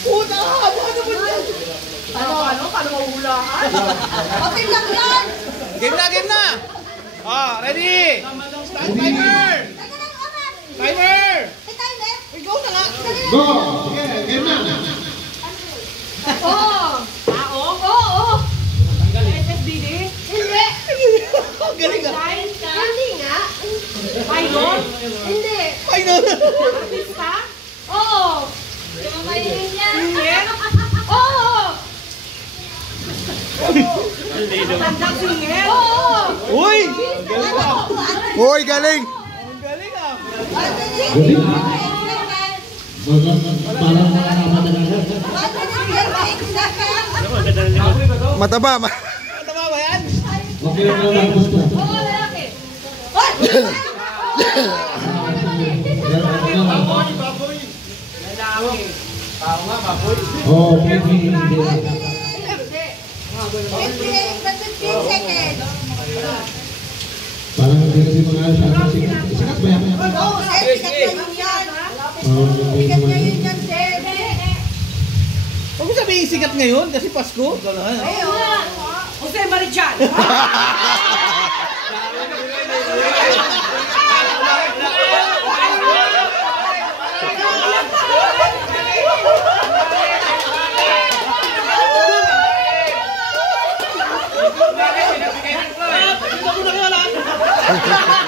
Puta ka! Ano ba yan? Ano? Paano mahulaan? Okay lang yan! Game na! Ah, ready! Start timer! Timer! Go na nga! Go! Sige, game na! Oo! SSDD? Hindi! Galing ka! Hindi nga! Pilot? Hindi! Pilot? Artista? Oo! Hindi yan! Hindi? Oo! Tandang singin? Oo! Uy! Galing ka! Uy, galing! Galing ah! Galing ha? Parang nakakamadalagan. Mataba. Mataba ba yan? Okay lang lang gusto. Oo, lalaki! Baboy! Lalaki! Tao nga, baboy! Oo, pwede. 15 seconds. Parang hindi kasi mga sikat ba yan? Oo, sir, sikat ngayon yan. Sikat ngayon yan, sir. Huwag mo sabihin sikat ngayon kasi Pasko. Ayun. Jose Marichal! Ha ha ha!